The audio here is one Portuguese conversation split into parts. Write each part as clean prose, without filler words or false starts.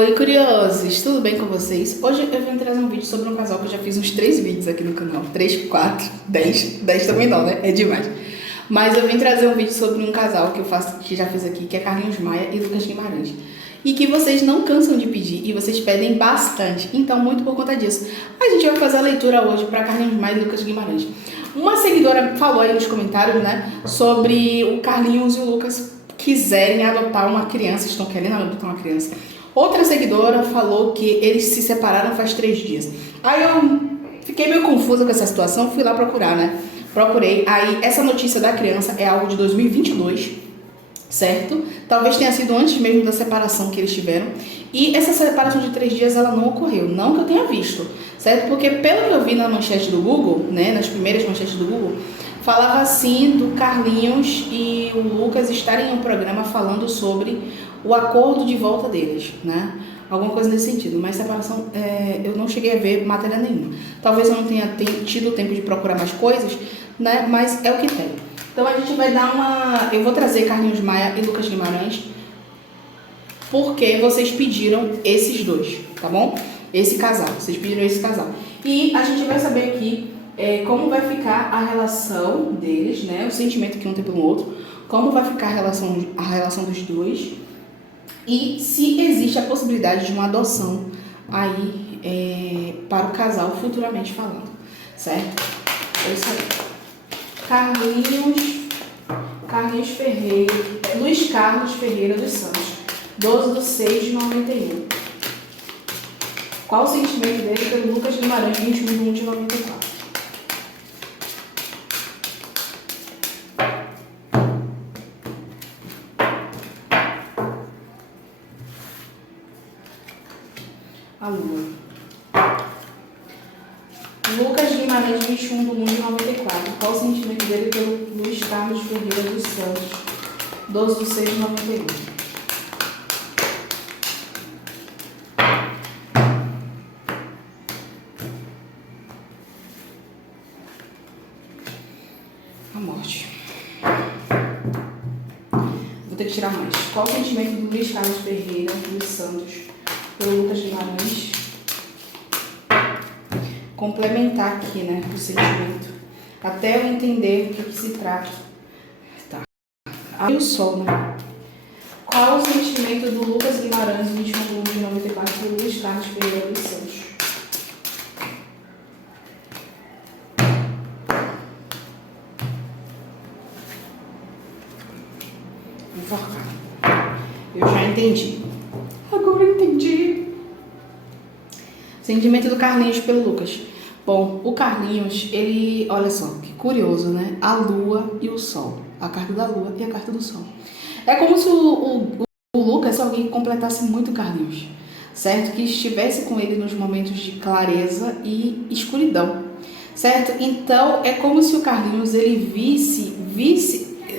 Oi, curiosos! Tudo bem com vocês? Hoje eu vim trazer um vídeo sobre um casal que eu já fiz uns 3 vídeos aqui no canal. 3, 4, 10. 10 também não, né? É demais. Mas eu vim trazer um vídeo sobre um casal que já fiz aqui, que é Carlinhos Maia e Lucas Guimarães. E que vocês não cansam de pedir e vocês pedem bastante. Então, muito por conta disso, a gente vai fazer a leitura hoje para Carlinhos Maia e Lucas Guimarães. Uma seguidora falou aí nos comentários, né, sobre o Carlinhos e o Lucas quiserem adotar uma criança, estão querendo adotar uma criança. Outra seguidora falou que eles se separaram faz 3 dias. Aí eu fiquei meio confusa com essa situação, fui lá procurar, né? Procurei. Aí essa notícia da criança é algo de 2022, certo? Talvez tenha sido antes mesmo da separação que eles tiveram. E essa separação de 3 dias, ela não ocorreu. Não que eu tenha visto, certo? Porque pelo que eu vi na manchete do Google, né? Nas primeiras manchetes do Google, falava assim do Carlinhos e o Lucas estarem em um programa falando sobre o acordo de volta deles, né? Alguma coisa nesse sentido, mas separação eu não cheguei a ver matéria nenhuma. Talvez eu não tenha tido tempo de procurar mais coisas, né? Mas é o que tem. Então a gente vai dar uma... Eu vou trazer Carlinhos Maia e Lucas Guimarães porque vocês pediram esses dois, tá bom? Esse casal, vocês pediram esse casal. E a gente vai saber aqui como vai ficar a relação deles, né? O sentimento que um tem pelo outro, como vai ficar a relação dos dois e se existe a possibilidade de uma adoção aí para o casal futuramente falando, certo? É isso aí. Carlinhos Ferreira, Luiz Carlos Ferreira dos Santos, 12/6/91. Qual o sentimento dele pelo Lucas Guimarães, 21/1/94? A Lua. Lucas Guimarães, 21/1/94. Qual o sentimento dele pelo Luiz Carlos Ferreira dos Santos, 12/6/91? A morte. Vou ter que tirar mais. Qual o sentimento do Luiz Carlos Ferreira dos Santos pelo Lucas Guimarães? Complementar aqui, né, o sentimento, até eu entender do que se trata. Tá. Aí o sol, né? Qual o sentimento do Lucas Guimarães, 21/1/94, pelo Luiz Carlos Ferreira dos Santos? Enforcar. Eu já entendi. Agora eu entendi. Sentimento do Carlinhos pelo Lucas. Bom, o Carlinhos, ele... Olha só, que curioso, né? A Lua e o Sol. A carta da Lua e a carta do Sol. É como se o Lucas fosse alguém que completasse muito o Carlinhos, certo? Que estivesse com ele nos momentos de clareza e escuridão, certo? Então, é como se o Carlinhos, ele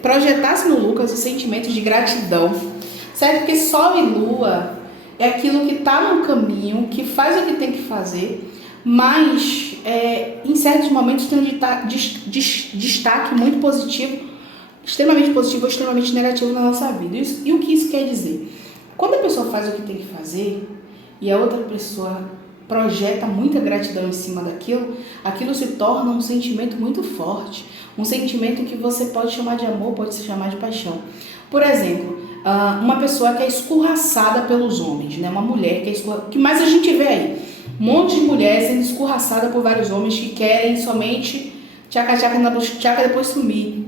projetasse no Lucas o sentimento de gratidão, certo? Porque Sol e Lua é aquilo que está no caminho, que faz o que tem que fazer, mas em certos momentos tem um destaque muito positivo, extremamente positivo ou extremamente negativo na nossa vida. E o que isso quer dizer? Quando a pessoa faz o que tem que fazer e a outra pessoa projeta muita gratidão em cima daquilo, aquilo se torna um sentimento muito forte, um sentimento que você pode chamar de amor, pode se chamar de paixão. Por exemplo, uma pessoa que é escorraçada pelos homens, né? Uma mulher que é escorraçada, o que mais a gente vê aí? Um monte de mulher sendo escorraçada por vários homens que querem somente tchaca-tchaca na buchaca e depois sumir.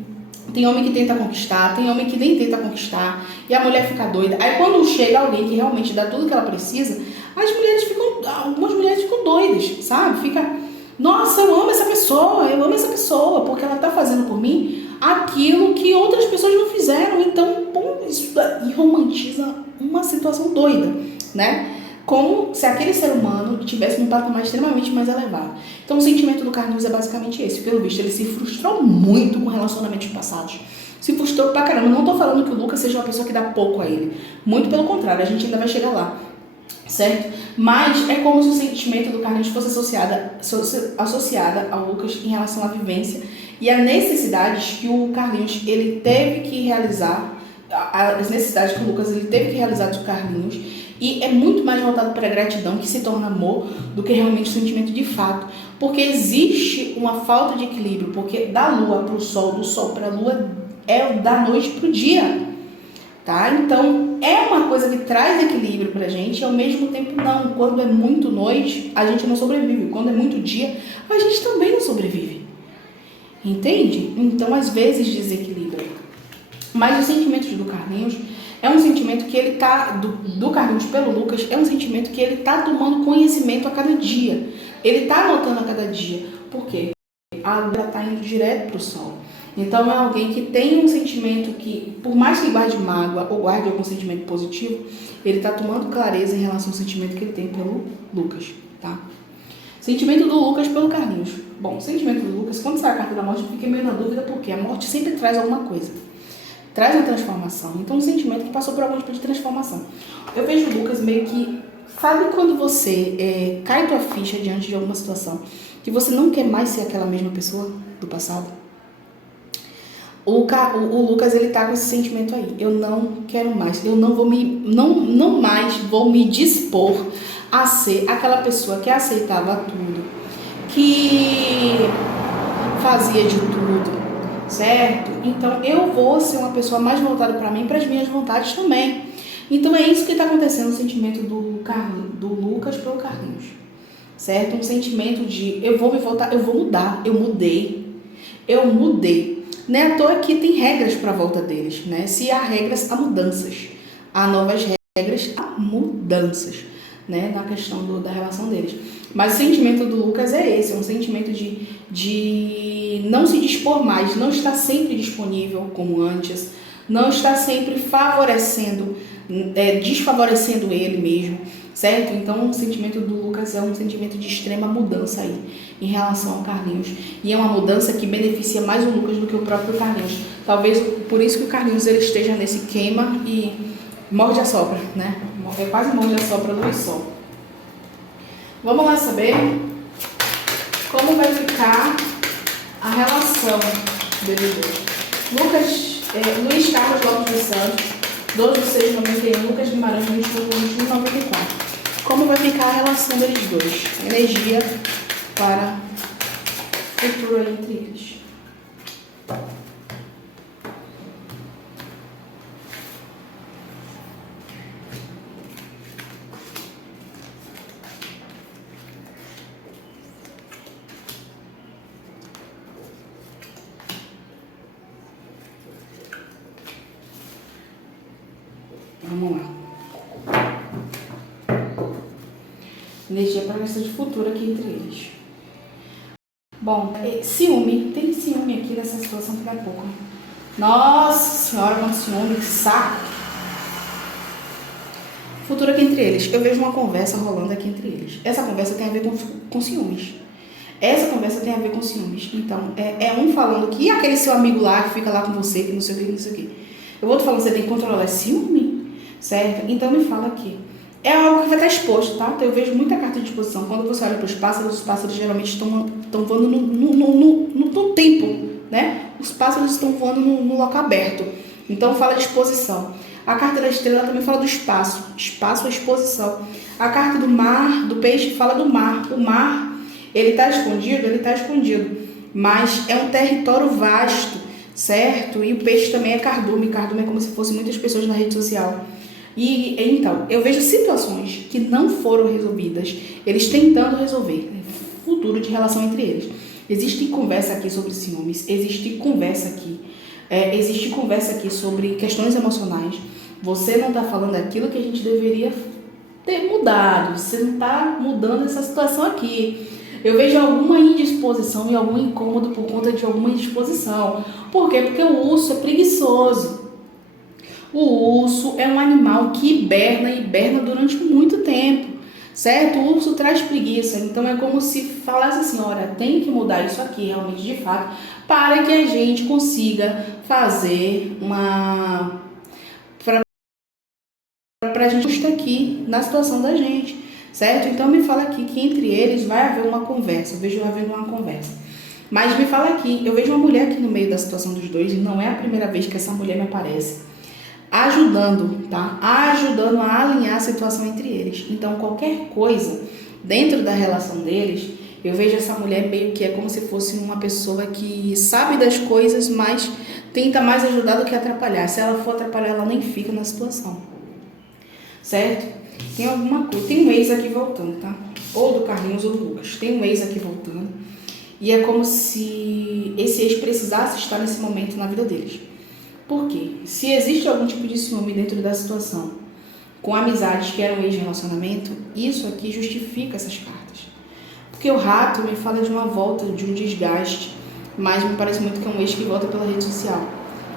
Tem homem que tenta conquistar, tem homem que nem tenta conquistar, e a mulher fica doida. Aí quando chega alguém que realmente dá tudo que ela precisa, algumas mulheres ficam doidas, sabe? Fica, nossa, eu amo essa pessoa, porque ela tá fazendo por mim aquilo que outras pessoas não fizeram. Então, isso aí romantiza uma situação doida, né? Como se aquele ser humano tivesse um patamar extremamente mais elevado. Então o sentimento do Carlinhos é basicamente esse. Pelo visto, ele se frustrou muito com relacionamentos passados. Se frustrou pra caramba. Não tô falando que o Lucas seja uma pessoa que dá pouco a ele. Muito pelo contrário, a gente ainda vai chegar lá. Certo? Mas é como se o sentimento do Carlinhos fosse associada ao Lucas em relação à vivência e a necessidades que o Carlinhos ele teve que realizar, as necessidades que o Lucas ele teve que realizar do Carlinhos E é muito mais voltado para a gratidão, que se torna amor, do que realmente sentimento de fato. Porque existe uma falta de equilíbrio, porque da lua para o sol, do sol para a lua, é da noite para o dia. Tá? Então, é uma coisa que traz equilíbrio pra gente e ao mesmo tempo não. Quando é muito noite, a gente não sobrevive. Quando é muito dia, a gente também não sobrevive. Entende? Então, às vezes, desequilibra. Mas os sentimentos do Carlinhos é um sentimento que ele tá, do Carlinhos pelo Lucas, é um sentimento que ele tá tomando conhecimento a cada dia. Ele tá anotando a cada dia. Por quê? A lua tá indo direto pro sol. Então, é alguém que tem um sentimento que, por mais que guarde mágoa ou guarde algum sentimento positivo, ele está tomando clareza em relação ao sentimento que ele tem pelo Lucas, tá? Sentimento do Lucas pelo Carlinhos. Bom, sentimento do Lucas, quando sai a carta da morte, eu fiquei meio na dúvida, porque a morte sempre traz alguma coisa. Traz uma transformação. Então, um sentimento que passou por algum tipo de transformação. Eu vejo o Lucas meio que... Sabe quando você cai tua ficha diante de alguma situação que você não quer mais ser aquela mesma pessoa do passado? O Lucas, ele tá com esse sentimento aí. Eu não quero mais. Eu não mais vou me dispor a ser aquela pessoa que aceitava tudo, que fazia de tudo, certo? Então, eu vou ser uma pessoa mais voltada para mim, para as minhas vontades também. Então, é isso que tá acontecendo, o sentimento do Lucas pelo Carlinhos, certo? Um sentimento de eu vou me voltar, eu vou mudar, eu mudei. Não é à toa que tem regras para a volta deles, né? Se há regras, há mudanças. Há novas regras, há mudanças, né? Na questão da relação deles. Mas o sentimento do Lucas é esse, é um sentimento de não se dispor mais, não estar sempre disponível como antes, não estar sempre desfavorecendo ele mesmo, certo? Então o sentimento do Lucas é um sentimento de extrema mudança aí, em relação ao Carlinhos. E é uma mudança que beneficia mais o Lucas do que o próprio Carlinhos. Talvez por isso que o Carlinhos ele esteja nesse queima e morde a sopra, né? É quase morde a sopra do sol. Vamos lá saber como vai ficar a relação deles dois. Luiz Carlos Lopes dos Santos, 12/6/91, Lucas Guimarães, 21/21/94. Como vai ficar a relação deles dois? Energia para o futuro aí entre eles. Vamos lá. Energia para a questão de futuro aqui entre eles. Bom, ciúme. Tem ciúme aqui nessa situação daqui a pouco. Nossa senhora, quanto ciúme, que saco. Futuro aqui entre eles. Eu vejo uma conversa rolando aqui entre eles. Essa conversa tem a ver com ciúmes. Então, é um falando que aquele seu amigo lá que fica lá com você, que não sei o que, não sei o que. Eu vou te falando, você tem que controlar esse ciúme, certo? Então me fala aqui. É algo que vai estar exposto, tá? Então eu vejo muita carta de exposição. Quando você olha para os pássaros geralmente estão voando no tempo, né? Os pássaros estão voando no local aberto. Então fala de exposição. A carta da estrela também fala do espaço. Espaço é exposição. A carta do mar, do peixe, fala do mar. O mar, ele está escondido. Mas é um território vasto, certo? E o peixe também é cardume. Cardume é como se fossem muitas pessoas na rede social. E então, eu vejo situações que não foram resolvidas, eles tentando resolver, futuro de relação entre eles. Existe conversa aqui sobre ciúmes, existe conversa aqui sobre questões emocionais. Você não está falando aquilo que a gente deveria ter mudado, você não está mudando essa situação aqui. Eu vejo alguma indisposição e algum incômodo por conta de alguma indisposição. Por quê? Porque o urso é preguiçoso. O urso é um animal que hiberna durante muito tempo, certo? O urso traz preguiça, então é como se falasse assim, olha, tem que mudar isso aqui realmente de fato, para que a gente consiga fazer para a gente estar aqui na situação da gente, certo? Então me fala aqui que entre eles vai haver uma conversa, eu vejo havendo uma conversa. Mas me fala aqui, eu vejo uma mulher aqui no meio da situação dos dois e não é a primeira vez que essa mulher me aparece. ajudando, tá? Ajudando a alinhar a situação entre eles. Então, qualquer coisa dentro da relação deles, eu vejo essa mulher meio que é como se fosse uma pessoa que sabe das coisas, mas tenta mais ajudar do que atrapalhar. Se ela for atrapalhar, ela nem fica na situação, certo? Tem alguma coisa, tem um ex aqui voltando, tá? Ou do Carlinhos ou do Lucas. Tem um ex aqui voltando. E é como se esse ex precisasse estar nesse momento na vida deles. Por quê? Se existe algum tipo de ciúme dentro da situação, com amizades que eram ex-relacionamento, isso aqui justifica essas cartas. Porque o rato me fala de uma volta, de um desgaste, mas me parece muito que é um ex que volta pela rede social.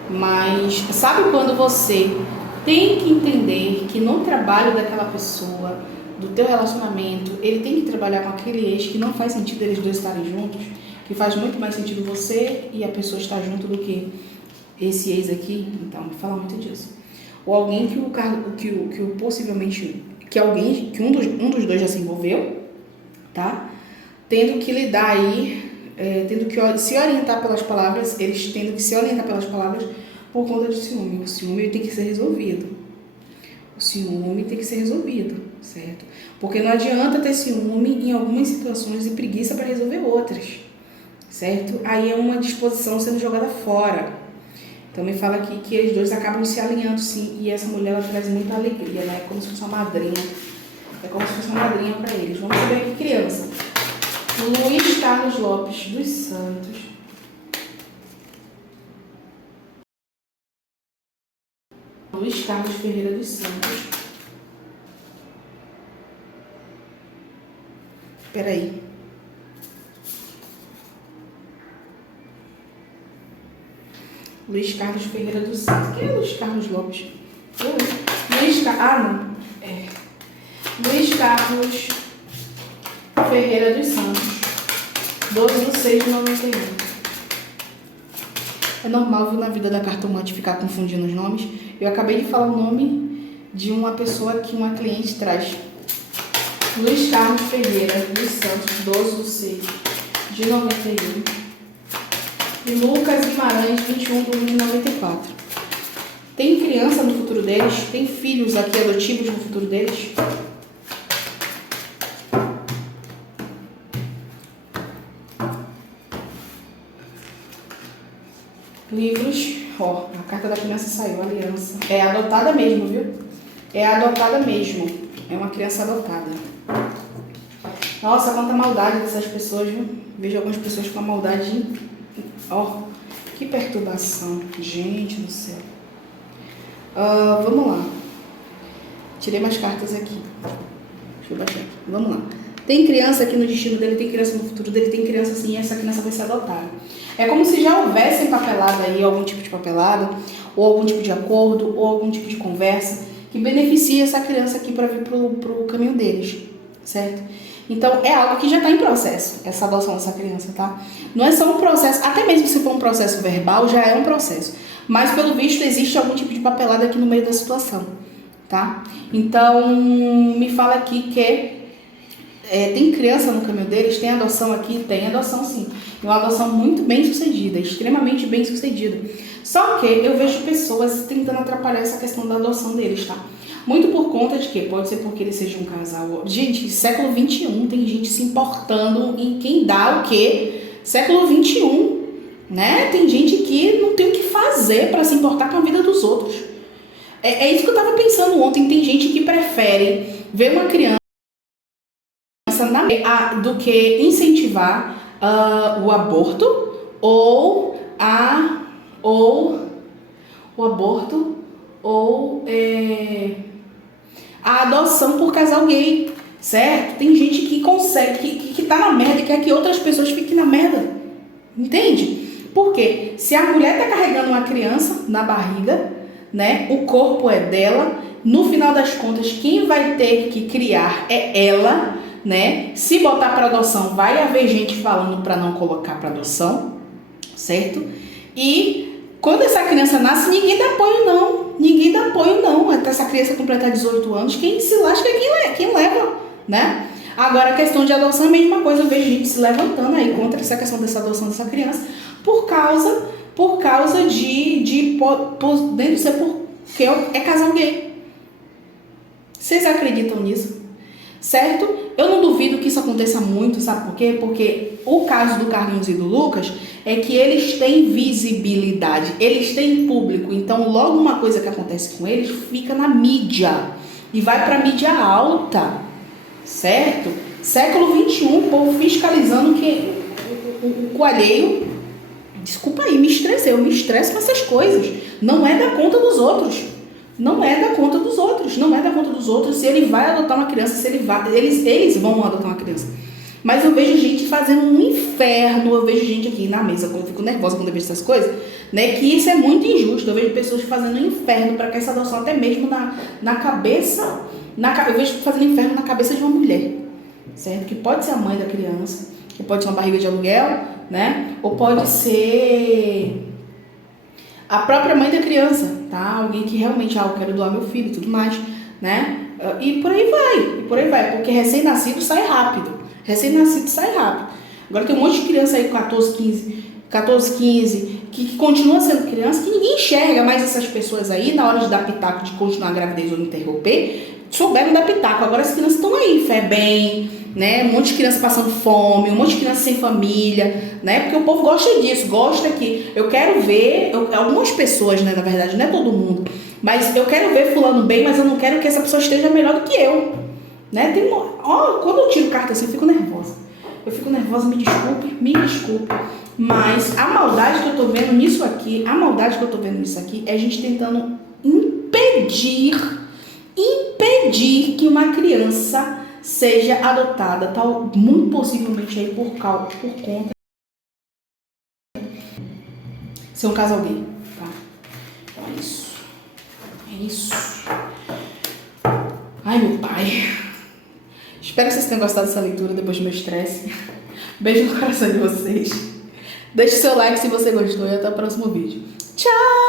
Mas sabe quando você tem que entender que no trabalho daquela pessoa, do teu relacionamento, ele tem que trabalhar com aquele ex que não faz sentido eles dois estarem juntos, que faz muito mais sentido você e a pessoa estar junto do que esse ex aqui? Então, me fala muito disso. Ou alguém possivelmente, que um dos dois já se envolveu, tá? Tendo que lidar aí, tendo que se orientar pelas palavras, eles tendo que se orientar pelas palavras por conta do ciúme. O ciúme tem que ser resolvido. O ciúme tem que ser resolvido, certo? Porque não adianta ter ciúme em algumas situações e preguiça para resolver outras, certo? Aí é uma disposição sendo jogada fora. Então me fala aqui que eles dois acabam se alinhando, sim, e essa mulher ela traz muita alegria, né? É como se fosse uma madrinha. É como se fosse uma madrinha para eles. Vamos ver aqui, criança. Luiz Carlos Lopes dos Santos. Luiz Carlos Ferreira dos Santos. Peraí. Luiz Carlos Ferreira dos Santos. Quem é Luiz Carlos Lopes? Luiz Carlos Ferreira dos Santos. 12/6/91. É normal, viu, na vida da cartomante ficar confundindo os nomes. Eu acabei de falar o nome de uma pessoa que uma cliente traz. Luiz Carlos Ferreira dos Santos, 12/6/91. E Lucas Guimarães, 21/1/94. Tem criança no futuro deles? Tem filhos aqui adotivos no futuro deles? Livros. Ó, a carta da criança saiu, aliança. É adotada mesmo, viu? É adotada mesmo. É uma criança adotada. Nossa, quanta maldade dessas pessoas, viu? Vejo algumas pessoas com a maldade. Ó, que perturbação. Gente do céu. Vamos lá. Tirei mais cartas aqui. Deixa eu baixar aqui. Vamos lá. Tem criança aqui no destino dele, tem criança no futuro dele, tem criança assim, e essa criança vai ser adotada. É como se já houvesse papelada aí, algum tipo de papelada, ou algum tipo de acordo, ou algum tipo de conversa que beneficia essa criança aqui para vir pro caminho deles, certo? Então, é algo que já está em processo, essa adoção dessa criança, tá? Não é só um processo, até mesmo se for um processo verbal, já é um processo. Mas, pelo visto, existe algum tipo de papelada aqui no meio da situação, tá? Então, me fala aqui que tem criança no caminho deles, tem adoção aqui? Tem adoção, sim. E uma adoção muito bem sucedida, extremamente bem sucedida. Só que eu vejo pessoas tentando atrapalhar essa questão da adoção deles, tá? Muito por conta de quê? Pode ser porque eles sejam um casal. Gente, século XXI tem gente se importando em quem dá o quê? Século XXI, né? Tem gente que não tem o que fazer para se importar com a vida dos outros. É isso que eu tava pensando ontem. Tem gente que prefere ver uma criança do que incentivar o aborto ou a adoção por casal gay, certo? Tem gente que consegue, que tá na merda e quer que outras pessoas fiquem na merda, entende? Porque se a mulher tá carregando uma criança na barriga, né, o corpo é dela, no final das contas quem vai ter que criar é ela, né? Se botar para adoção, vai haver gente falando para não colocar para adoção, certo? E quando essa criança nasce, ninguém dá apoio não. Ninguém dá apoio não. Até essa criança completar 18 anos, quem se lasca é quem leva, né? Agora, a questão de adoção é a mesma coisa. Eu vejo gente se levantando aí contra essa questão dessa adoção dessa criança por causa de podendo ser por que é casal gay. Vocês acreditam nisso? Certo? Eu não duvido que isso aconteça muito, sabe por quê? Porque o caso do Carlinhos e do Lucas é que eles têm visibilidade, eles têm público, então logo uma coisa que acontece com eles fica na mídia e vai pra mídia alta, certo? Século XXI, o povo fiscalizando que o alheio, desculpa aí, me estressei, eu me estresso com essas coisas, não é da conta dos outros. Não é da conta dos outros, não é da conta dos outros se ele vai adotar uma criança, se ele vai, eles vão adotar uma criança. Mas eu vejo gente fazendo um inferno, eu vejo gente aqui na mesa, como eu fico nervosa quando eu vejo essas coisas, né, que isso é muito injusto. Eu vejo pessoas fazendo um inferno para que essa adoção até mesmo na cabeça, eu vejo fazendo inferno na cabeça de uma mulher, certo? Que pode ser a mãe da criança, que pode ser uma barriga de aluguel, né, ou pode ser a própria mãe da criança, tá? Alguém que realmente, eu quero doar meu filho e tudo mais, né? E por aí vai, porque recém-nascido sai rápido. Recém-nascido sai rápido. Agora tem um monte de criança aí com 14, 15, que continua sendo criança, que ninguém enxerga mais essas pessoas aí, na hora de dar pitaco, de continuar a gravidez ou interromper, souberam dar pitaco. Agora as crianças estão aí, bem, né? Um monte de criança passando fome, um monte de criança sem família, né? Porque o povo gosta disso, gosta que eu quero ver, algumas pessoas, né, na verdade, não é todo mundo, mas eu quero ver fulano bem, mas eu não quero que essa pessoa esteja melhor do que eu, né? Quando eu tiro carta assim, eu fico nervosa, me desculpe, mas a maldade que eu tô vendo nisso aqui, é a gente tentando impedir que uma criança seja adotada, tal, muito possivelmente aí por conta ser um casal gay, tá? Então é isso. Ai, meu pai. Espero que vocês tenham gostado dessa leitura depois do meu estresse. Beijo no coração de vocês. Deixe seu like se você gostou e até o próximo vídeo. Tchau!